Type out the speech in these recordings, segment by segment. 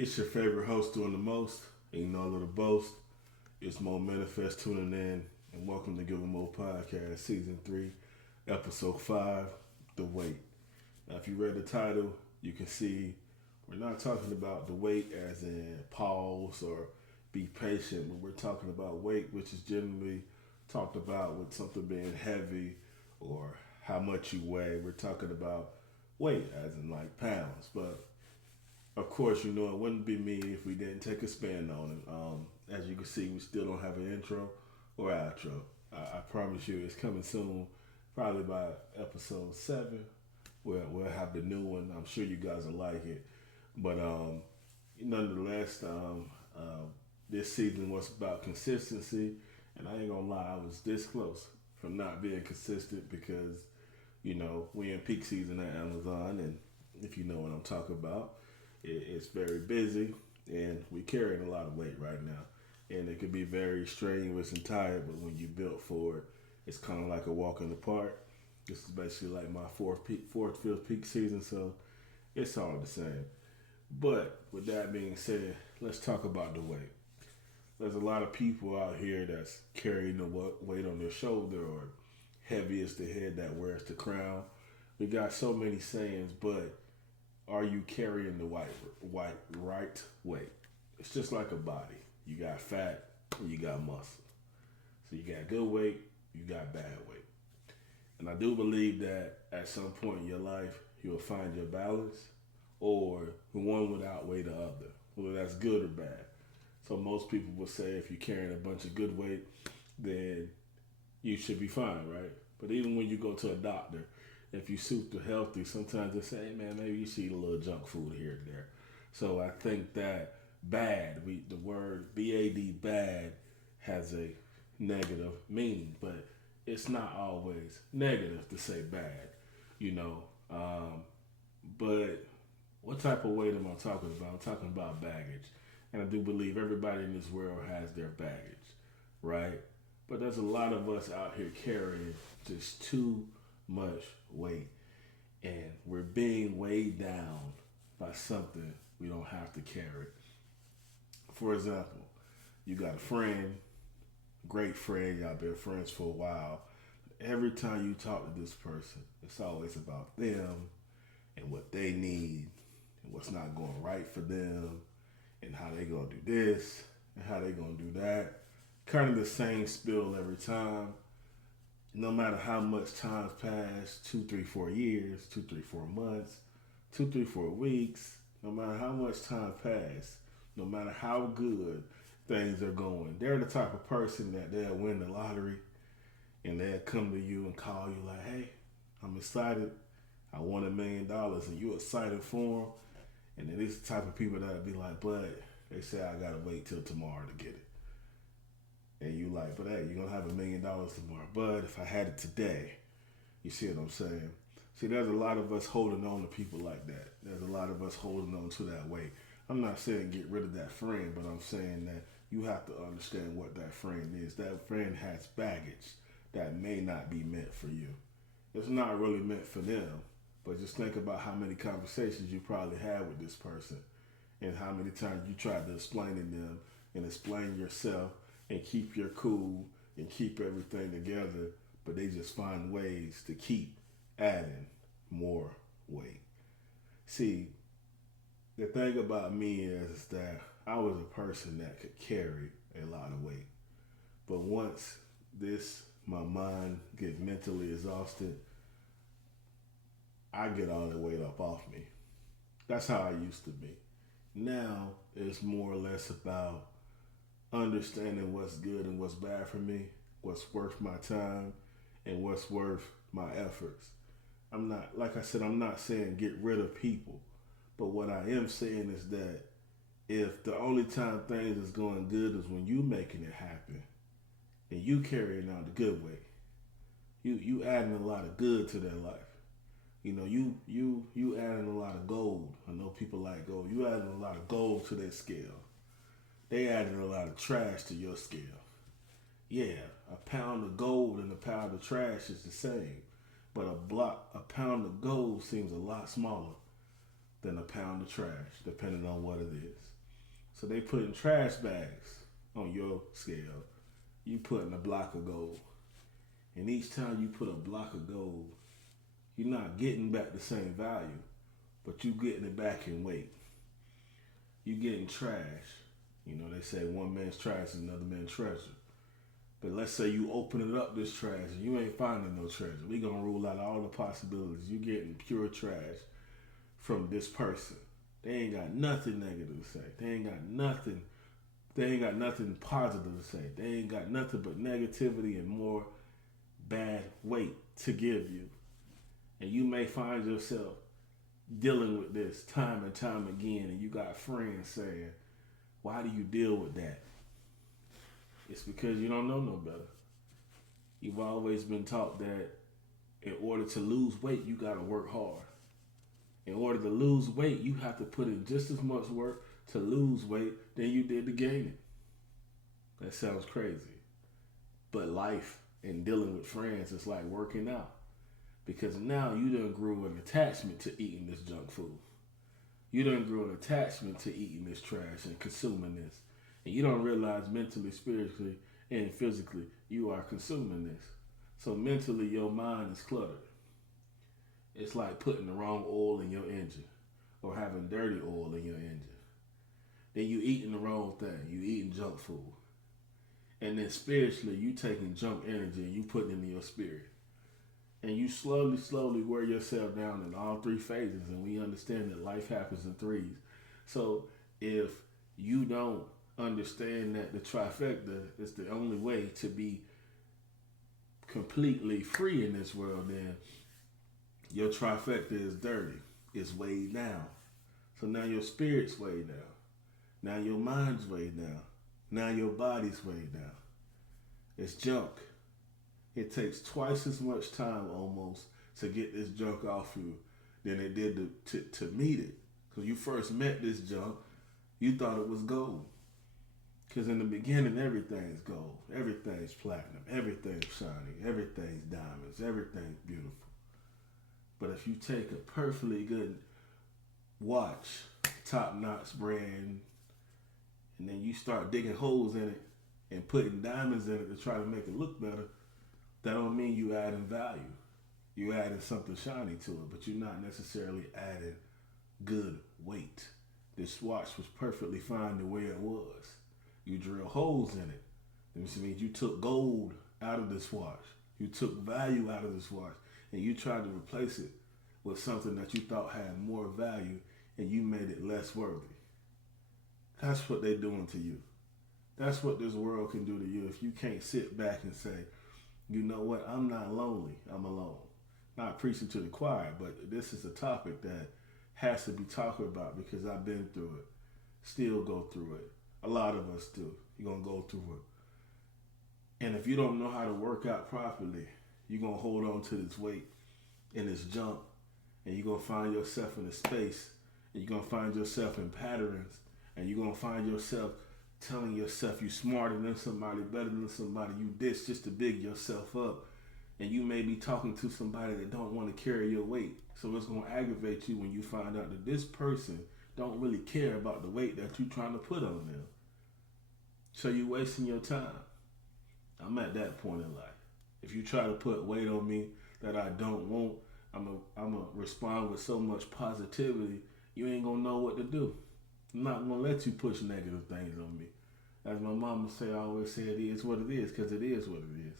It's your favorite host doing the most, and you know a little boast. It's Mo Manifest tuning in, and welcome to Give 'em Mo Podcast, Season 3, Episode 5, The Weight. Now, if you read the title, you can see we're not talking about the weight as in pause or be patient, but we're talking about weight, which is generally talked about with something being heavy or how much you weigh. We're talking about weight as in like pounds, but of course, you know it wouldn't be me if we didn't take a spin on it. As you can see, we still don't have an intro or outro. I promise you, it's coming soon. Probably by episode 7, we'll have the new one. I'm sure you guys will like it. But nonetheless, this season was about consistency, and I ain't gonna lie, I was this close from not being consistent because we in peak season at Amazon, and if you know what I'm talking about. It's very busy, and we carrying a lot of weight right now, and it can be very strenuous and tired. But when you built for it, it's kind of like a walk in the park. This is basically like my fifth peak season, so it's all the same. But with that being said, let's talk about the weight. There's a lot of people out here that's carrying the weight on their shoulder, or heavy is the head that wears the crown. We got so many sayings, but are you carrying the right weight? It's just like a body. You got fat and you got muscle. So you got good weight, you got bad weight. And I do believe that at some point in your life, you'll find your balance, or one would outweigh the other, whether that's good or bad. So most people will say if you're carrying a bunch of good weight, then you should be fine, right? But even when you go to a doctor, if you super healthy, sometimes they say, hey man, maybe you should eat a little junk food here and there. So I think that the word BAD, bad, has a negative meaning, but it's not always negative to say bad, you know. But what type of weight am I talking about? I'm talking about baggage. And I do believe everybody in this world has their baggage, right? But there's a lot of us out here carrying just too much weight, and we're being weighed down by something we don't have to carry. For example, you got a friend, great friend, y'all been friends for a while. Every time you talk to this person, it's always about them and what they need and what's not going right for them and how they gonna do this and how they gonna do that. Kind of the same spill every time. No matter how much time's passed, 2, 3, 4 years, 2, 3, 4 months, 2, 3, 4 weeks, no matter how much time passed, no matter how good things are going, they're the type of person that they'll win the lottery and they'll come to you and call you like, hey, I'm excited. I won $1 million, and you're excited for them. And then these the type of people that'll be like, but they say I gotta wait till tomorrow to get it. And you like, but hey, you're going to have $1 million tomorrow. But if I had it today, you see what I'm saying? See, there's a lot of us holding on to people like that. There's a lot of us holding on to that weight. I'm not saying get rid of that friend, but I'm saying that you have to understand what that friend is. That friend has baggage that may not be meant for you. It's not really meant for them. But just think about how many conversations you probably had with this person and how many times you tried to explain to them and explain yourself and keep your cool and keep everything together, but they just find ways to keep adding more weight. See, the thing about me is that I was a person that could carry a lot of weight. But once my mind gets mentally exhausted, I get all the weight up off me. That's how I used to be. Now, it's more or less about understanding what's good and what's bad for me, what's worth my time, and what's worth my efforts. Like I said, I'm not saying get rid of people, but what I am saying is that if the only time things is going good is when you making it happen and you carrying out the good way, you adding a lot of good to their life. You adding a lot of gold. I know people like gold. You adding a lot of gold to their scale. They added a lot of trash to your scale. Yeah, a pound of gold and a pound of trash is the same, but a pound of gold seems a lot smaller than a pound of trash, depending on what it is. So they putting trash bags on your scale. You putting a block of gold. And each time you put a block of gold, you're not getting back the same value, but you getting it back in weight. You getting trash. You know, they say one man's trash is another man's treasure. But let's say you open it up, this trash, and you ain't finding no treasure. We gonna rule out all the possibilities. You getting pure trash from this person. They ain't got nothing negative to say. They ain't got nothing positive to say. They ain't got nothing but negativity and more bad weight to give you. And you may find yourself dealing with this time and time again, and you got friends saying, why do you deal with that? It's because you don't know no better. You've always been taught that in order to lose weight, you got to work hard. In order to lose weight, you have to put in just as much work to lose weight than you did to gain it. That sounds crazy. But life and dealing with friends is like working out. Because now you done grew an attachment to eating this junk food. You done grew an attachment to eating this trash and consuming this. And you don't realize mentally, spiritually, and physically, you are consuming this. So mentally, your mind is cluttered. It's like putting the wrong oil in your engine or having dirty oil in your engine. Then you eating the wrong thing. You eating junk food. And then spiritually, you taking junk energy and you putting it in your spirit. And you slowly wear yourself down in all three phases. And we understand that life happens in threes. So if you don't understand that the trifecta is the only way to be completely free in this world, then your trifecta is dirty. It's weighed down. So now your spirit's weighed down. Now your mind's weighed down. Now your body's weighed down. It's junk. It takes twice as much time almost to get this junk off you than it did to meet it. Because you first met this junk, you thought it was gold. Because in the beginning, everything's gold. Everything's platinum. Everything's shiny. Everything's diamonds. Everything's beautiful. But if you take a perfectly good watch, top-notch brand, and then you start digging holes in it and putting diamonds in it to try to make it look better, that don't mean you adding value. You adding something shiny to it, but you're not necessarily adding good weight. This watch was perfectly fine the way it was. You drill holes in it. This means you took gold out of this watch. You took value out of this watch, and you tried to replace it with something that you thought had more value, and you made it less worthy. That's what they're doing to you. That's what this world can do to you if you can't sit back and say, you know what, I'm not lonely, I'm alone. Not preaching to the choir, but this is a topic that has to be talked about because I've been through it, still go through it. A lot of us do. You're going to go through it. And if you don't know how to work out properly, you're going to hold on to this weight and this junk, and you're going to find yourself in a space, and you're going to find yourself in patterns, and you're going to find yourself telling yourself you're smarter than somebody, better than somebody, you this just to big yourself up. And you may be talking to somebody that don't want to carry your weight. So it's going to aggravate you when you find out that this person don't really care about the weight that you're trying to put on them. So you're wasting your time. I'm at that point in life. If you try to put weight on me that I don't want, I'm going to respond with so much positivity, you ain't going to know what to do. I'm not going to let you push negative things on me. As my mama say, I always say it is what it is, because it is what it is.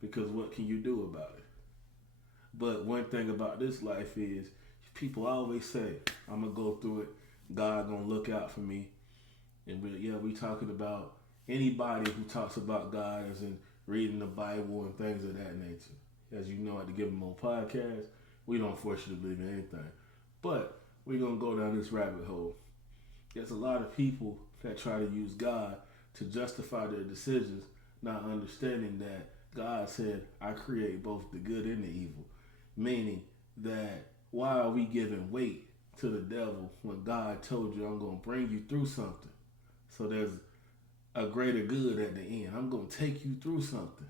Because what can you do about it? But one thing about this life is, people always say, I'm going to go through it. God going to look out for me. And we talking about anybody who talks about God as in reading the Bible and things of that nature. As you know, at the Give 'Em More podcast, we don't force you to believe in anything. But we're going to go down this rabbit hole. There's a lot of people that try to use God to justify their decisions, not understanding that God said, I create both the good and the evil. Meaning that why are we giving weight to the devil when God told you I'm going to bring you through something? So there's a greater good at the end. I'm going to take you through something.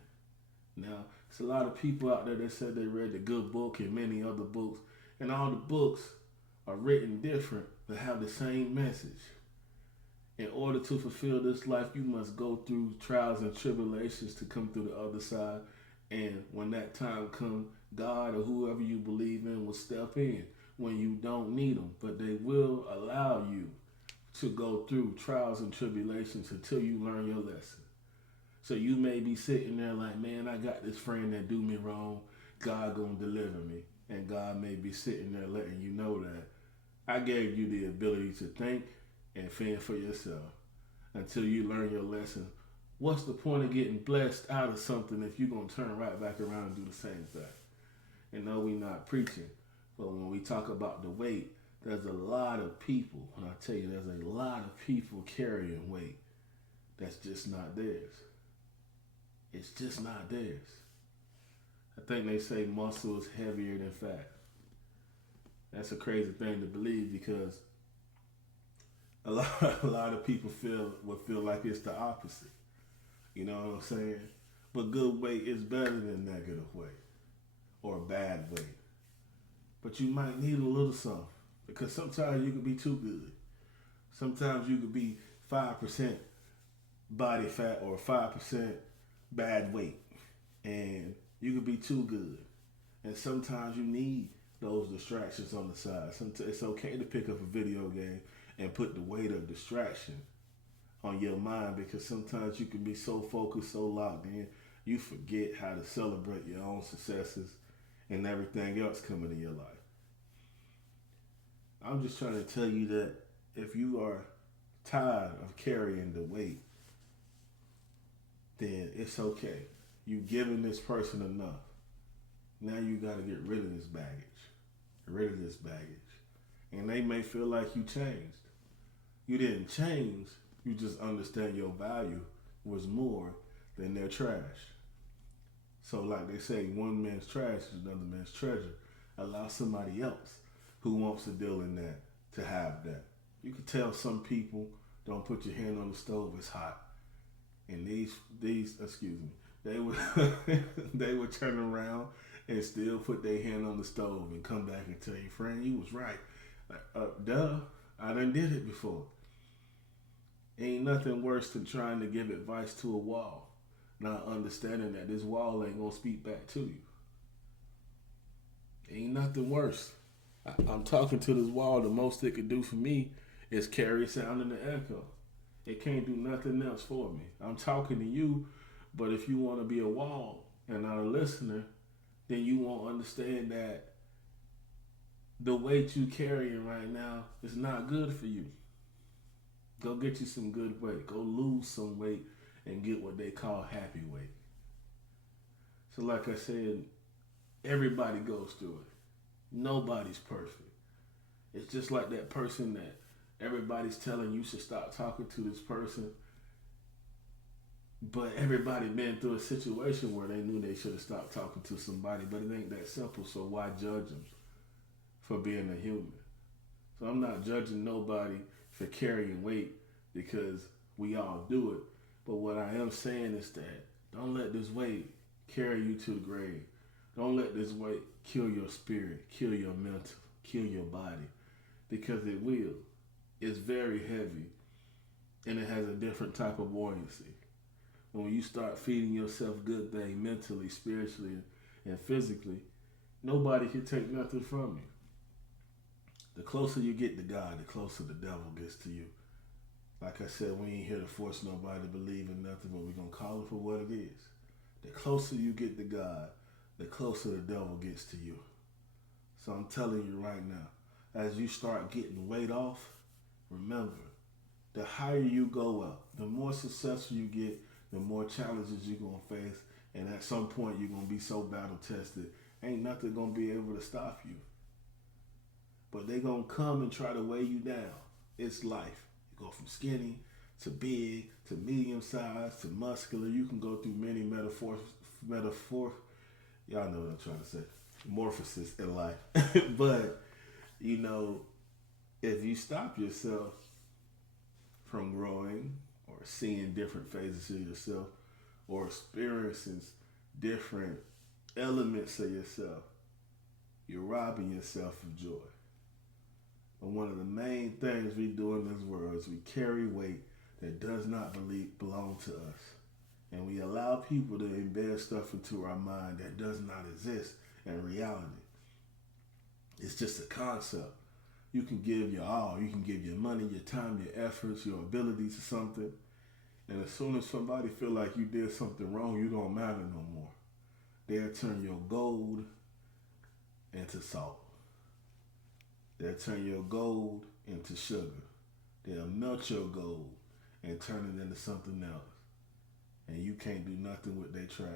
Now, there's a lot of people out there that said they read the good book and many other books. And all the books are written different but have the same message. In order to fulfill this life, you must go through trials and tribulations to come through the other side. And when that time comes, God or whoever you believe in will step in when you don't need them. But they will allow you to go through trials and tribulations until you learn your lesson. So you may be sitting there like, man, I got this friend that do me wrong. God gonna deliver me. And God may be sitting there letting you know that I gave you the ability to think and fend for yourself until you learn your lesson. What's the point of getting blessed out of something if you're going to turn right back around and do the same thing? And no, we're not preaching, but when we talk about the weight, there's a lot of people, and I tell you, there's a lot of people carrying weight that's just not theirs. It's just not theirs. I think they say muscle is heavier than fat. That's a crazy thing to believe because a lot of people would feel like it's the opposite. You know what I'm saying? But good weight is better than negative weight or bad weight. But you might need a little something because sometimes you can be too good. Sometimes you could be 5% body fat or 5% bad weight, and you could be too good. And sometimes you need those distractions on the side. Sometimes it's okay to pick up a video game and put the weight of distraction on your mind because sometimes you can be so focused, so locked in, you forget how to celebrate your own successes and everything else coming in your life. I'm just trying to tell you that if you are tired of carrying the weight, then it's okay. You've given this person enough. Now you got to get rid of this baggage. And they may feel like you changed. You didn't change. You just understand your value was more than their trash. So like they say, one man's trash is another man's treasure. Allow somebody else who wants to deal in that to have that. You can tell some people, don't put your hand on the stove, it's hot. And they would they would turn around and still put their hand on the stove and come back and tell you, friend, you was right. Duh, I done did it before. Ain't nothing worse than trying to give advice to a wall, not understanding that this wall ain't gonna speak back to you. Ain't nothing worse. I'm talking to this wall. The most it could do for me is carry sound in the echo. It can't do nothing else for me. I'm talking to you, but if you want to be a wall and not a listener, then you won't understand that the weight you carrying right now is not good for you. Go get you some good weight. Go lose some weight and get what they call happy weight. So like I said, everybody goes through it. Nobody's perfect. It's just like that person that everybody's telling you should stop talking to this person, but everybody been through a situation where they knew they should have stopped talking to somebody, but it ain't that simple, so why judge them for being a human? So I'm not judging nobody for carrying weight because we all do it, but what I am saying is that don't let this weight carry you to the grave. Don't let this weight kill your spirit, kill your mental, kill your body, because it will. It's very heavy, and it has a different type of buoyancy. When you start feeding yourself good things mentally, spiritually, and physically, nobody can take nothing from you. The closer you get to God, the closer the devil gets to you. Like I said, we ain't here to force nobody to believe in nothing, but we're going to call it for what it is. The closer you get to God, the closer the devil gets to you. So I'm telling you right now, as you start getting weight off, remember, the higher you go up, the more successful you get, the more challenges you're going to face. And at some point, you're going to be so battle tested, ain't nothing going to be able to stop you. But they going to come and try to weigh you down. It's life. You go from skinny to big to medium size to muscular. You can go through many y'all know what I'm trying to say, morphosis in life. But, you know, if you stop yourself from growing or seeing different phases of yourself or experiencing different elements of yourself, you're robbing yourself of joy. And one of the main things we do in this world is we carry weight that does not belong to us. And we allow people to embed stuff into our mind that does not exist in reality. It's just a concept. You can give your all. You can give your money, your time, your efforts, your ability to something. And as soon as somebody feel like you did something wrong, you don't matter no more. They'll turn your gold into salt. They'll turn your gold into sugar. They'll melt your gold and turn it into something else. And you can't do nothing with their trash.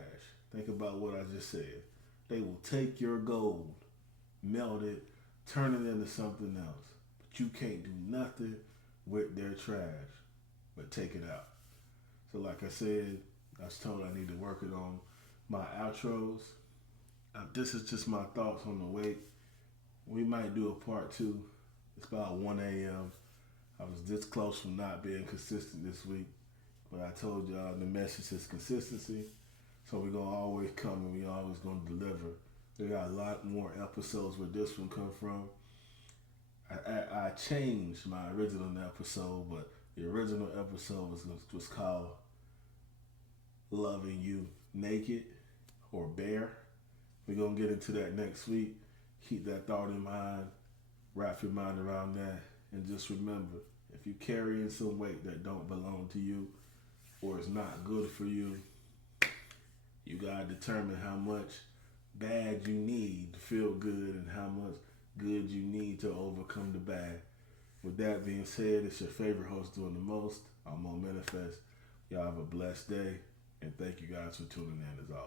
Think about what I just said. They will take your gold, melt it, turn it into something else. But you can't do nothing with their trash but take it out. So like I said, I was told I need to work it on my outros. This is just my thoughts on the weight. We might do a part 2. It's about 1 a.m. I was this close from not being consistent this week. But I told y'all the message is consistency. So we're going to always come and we always going to deliver. We got a lot more episodes where this one come from. I changed my original episode, but the original episode was called Loving You Naked or Bare. We're going to get into that next week. Keep that thought in mind. Wrap your mind around that. And just remember, if you're carrying some weight that don't belong to you or is not good for you, you got to determine how much bad you need to feel good and how much good you need to overcome the bad. With that being said, it's your favorite host doing the most. I'm on Manifest. Y'all have a blessed day. And thank you guys for tuning in as always.